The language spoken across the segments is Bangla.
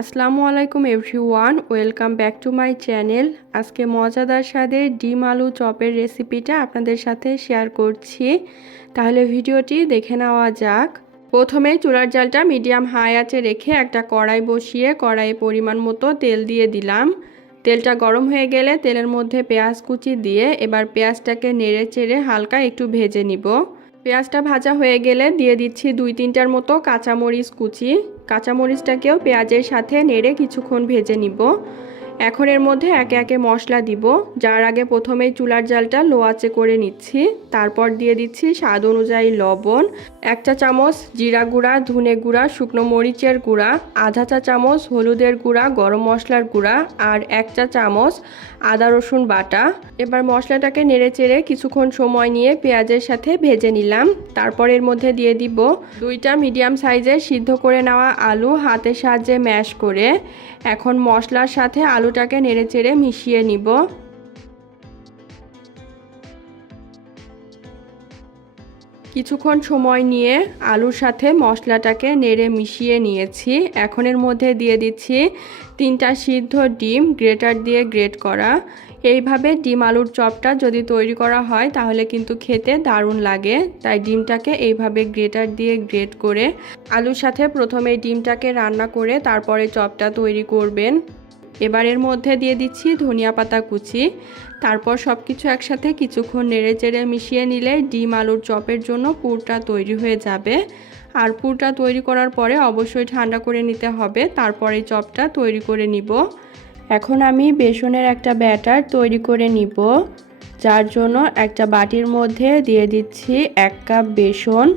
আসসালামু আলাইকুম everyone, welcome back to my channel. আজকে মজাদার স্বাদের ডিম আলু চপের রেসিপিটা আপনাদের সাথে শেয়ার করছি। তাহলে ভিডিওটি দেখে নেওয়া যাক। প্রথমে চুলার জালটা মিডিয়াম হাই আঁচে রেখে একটা কড়াই বসিয়ে কড়াইয়ে পরিমাণ মতো তেল দিয়ে দিলাম। তেলটা গরম হয়ে গেলে তেলের মধ্যে পেঁয়াজ কুচি দিয়ে এবার পেঁয়াজটাকে নেড়ে চেড়ে হালকা একটু ভেজে নিব। পেঁয়াজটা ভাজা হয়ে গেলে দিয়ে দিচ্ছি 2-3টার মতো কাঁচামরিচ কুচি। কাঁচামরিচটাকেও পেঁয়াজের সাথে নেড়ে কিছুক্ষণ ভেজে নিব। এখন এর মধ্যে একে একে মশলা দিব। যার আগে প্রথমেই চুলার জালটা লো আঁচে করে নিচ্ছি। তারপর দিয়ে দিচ্ছি স্বাদ অনুযায়ী লবণ, 1 চা চামচ জিরা গুঁড়া, ধনে গুঁড়া, শুকনো মরিচের গুঁড়া, আধা চা চামচ হলুদের গুঁড়া, গরম মশলার গুঁড়া আর 1 চা চামচ আদা রসুন বাটা। এবার মশলাটাকে নেড়ে চেড়ে কিছুক্ষণ সময় নিয়ে পেঁয়াজের সাথে ভেজে নিলাম। তারপর এর মধ্যে দিয়ে দিব 2টা মিডিয়াম সাইজের সিদ্ধ করে নেওয়া আলু হাতের সাহায্যে ম্যাশ করে। এখন মশলার সাথে আলুটাকে নেড়ে চেড়ে মিশিয়ে নিব। কিছুক্ষণ সময় নিয়ে আলুর সাথে মশলাটাকে নেড়ে মিশিয়ে নিয়েছি। এখন এর মধ্যে দিয়ে দিচ্ছি 3টা সিদ্ধ ডিম গ্রেটার দিয়ে গ্রেট করা। এইভাবে ডিম আলুর চপটা যদি তৈরি করা হয় তাহলে কিন্তু খেতে দারুণ লাগে। তাই ডিমটাকে এইভাবে গ্রেটার দিয়ে গ্রেট করে আলুর সাথে প্রথমে ডিমটাকে রান্না করে তারপরে চপটা তৈরি করবেন। এবার এর মধ্যে দিয়ে দিচ্ছি ধনিয়া পাতা কুচি। তারপর সব কিছু একসাথে কিছুক্ষণ নেড়ে চেড়ে মিশিয়ে নিলে ডিম আলুর চপের জন্য পুরটা তৈরি হয়ে যাবে। আর পুরটা তৈরি করার পরে অবশ্যই ঠান্ডা করে নিতে হবে, তারপরে চপটা তৈরি করে নিব। এখন আমি বেসনের একটা ব্যাটার তৈরি করে নিব। যার জন্য একটা বাটির মধ্যে দিয়ে দিচ্ছি 1 কাপ বেসন।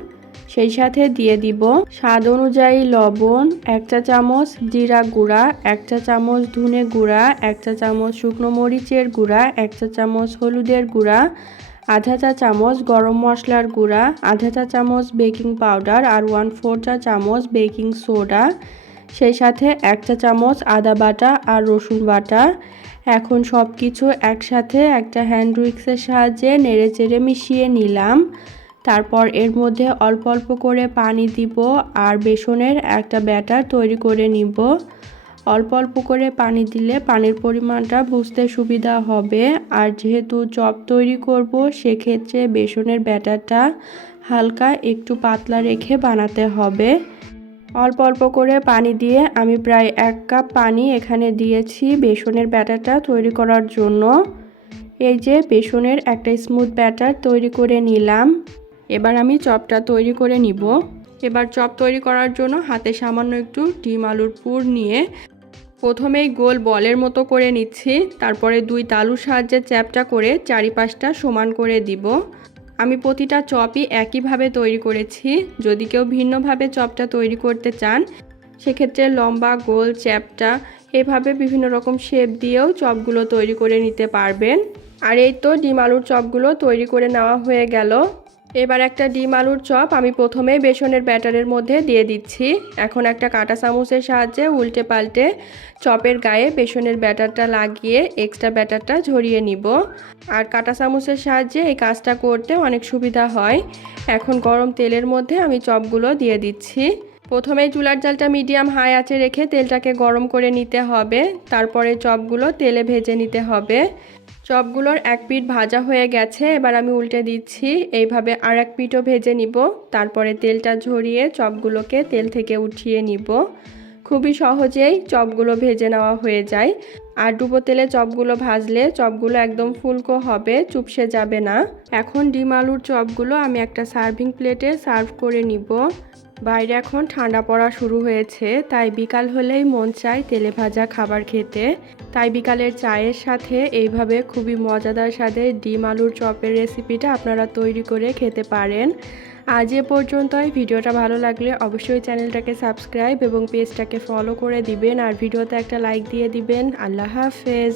সেই সাথে দিয়ে দিব স্বাদ অনুযায়ী লবণ, 1 চা চামচ জিরা গুঁড়া, 1 চা চামচ ধনে গুঁড়া, 1 চা চামচ শুকনো মরিচের গুঁড়া, 1 চা চামচ হলুদের গুঁড়া, আধা চা চামচ গরম মশলার গুঁড়া, আধা চা চামচ বেকিং পাউডার আর 1/4 চা চামচ বেকিং সোডা। সেই সাথে 1 চা চামচ আদা বাটা আর রসুন বাটা। এখন সব কিছু একসাথে একটা হ্যান্ড উইক্সের সাহায্যে নেড়ে চেড়ে মিশিয়ে নিলাম। তারপর এর মধ্যে অল্প অল্প করে পানি দিব আর বেসনের একটা ব্যাটার তৈরি করে নিব। অল্প অল্প করে পানি দিলে পানির পরিমাণটা বুঝতে সুবিধা হবে। আর যেহেতু চপ তৈরি করব সেক্ষেত্রে বেসনের ব্যাটারটা হালকা একটু পাতলা রেখে বানাতে হবে। অল্প অল্প করে পানি দিয়ে আমি প্রায় 1 কাপ পানি এখানে দিয়েছি বেসনের ব্যাটারটা তৈরি করার জন্য। এই যে বেসনের একটা স্মুথ ব্যাটার তৈরি করে নিলাম। এবার আমি চপটা তৈরি করে নিব। এবার চপ তৈরি করার জন্য হাতে সামান্য একটু ডিম আলুর পুর নিয়ে প্রথমেই গোল বলের মতো করে নিচ্ছি। তারপরে 2 তালুর সাহায্যে চ্যাপটা করে চারিপাশটা সমান করে দিব। আমি প্রতিটা চপই একইভাবে তৈরি করেছি। যদি কেউ ভিন্নভাবে চপটা তৈরি করতে চান সেক্ষেত্রে লম্বা, গোল, চ্যাপটা এভাবে বিভিন্ন রকম শেপ দিয়েও চপগুলো তৈরি করে নিতে পারবেন। আর এই তো ডিম আলুর চপগুলো তৈরি করে নেওয়া হয়ে গেল। এবার একটা ডিম আলুর চপ আমি প্রথমে বেসনের ব্যাটারের মধ্যে দিয়ে দিচ্ছি। এখন একটা কাঁটা চামচের সাহায্যে উল্টে পাল্টে চপের গায়ে বেসনের ব্যাটারটা লাগিয়ে এক্সট্রা ব্যাটারটা ঝরিয়ে নিব। আর কাঁটা চামচের সাহায্যে এই কাজটা করতে অনেক সুবিধা হয়। এখন গরম তেলের মধ্যে আমি চপগুলো দিয়ে দিচ্ছি। প্রথমে চুলার জালটা মিডিয়াম হাই আঁচে রেখে তেলটাকে গরম করে নিতে হবে। তারপরে চপগুলো তেলে ভেজে নিতে হবে। চপগুলোর এক পিঠ ভাজা হয়ে গেছে, এবার আমি উল্টে দিচ্ছি। এইভাবে আর এক পিঠও ভেজে নিব। তারপরে তেলটা ঝরিয়ে চপগুলোকে তেল থেকে উঠিয়ে নিব। খুবই সহজেই চপগুলো ভেজে নেওয়া হয়ে যায়। আর ডুবো তেলে চপগুলো ভাজলে চপগুলো একদম ফুলকো হবে, চুপসে যাবে না। এখন ডিম আলুর চপগুলো আমি একটা সার্ভিং প্লেটে সার্ভ করে নিব। বাইরে এখন ঠান্ডা পড়া শুরু হয়েছে, তাই বিকাল হলেই মন চায় তেলে ভাজা খাবার খেতে। তাই বিকালের চায়ের সাথে এইভাবে খুবই মজাদার স্বাদের ডিম আলুর চপের রেসিপিটা আপনারা তৈরি করে খেতে পারেন। আজ এ পর্যন্তই। ভিডিওটা ভালো লাগলে অবশ্যই চ্যানেলটাকে সাবস্ক্রাইব এবং পেজটাকে ফলো করে দিবেন আর ভিডিওতে একটা লাইক দিয়ে দিবেন। আল্লাহ হাফেজ।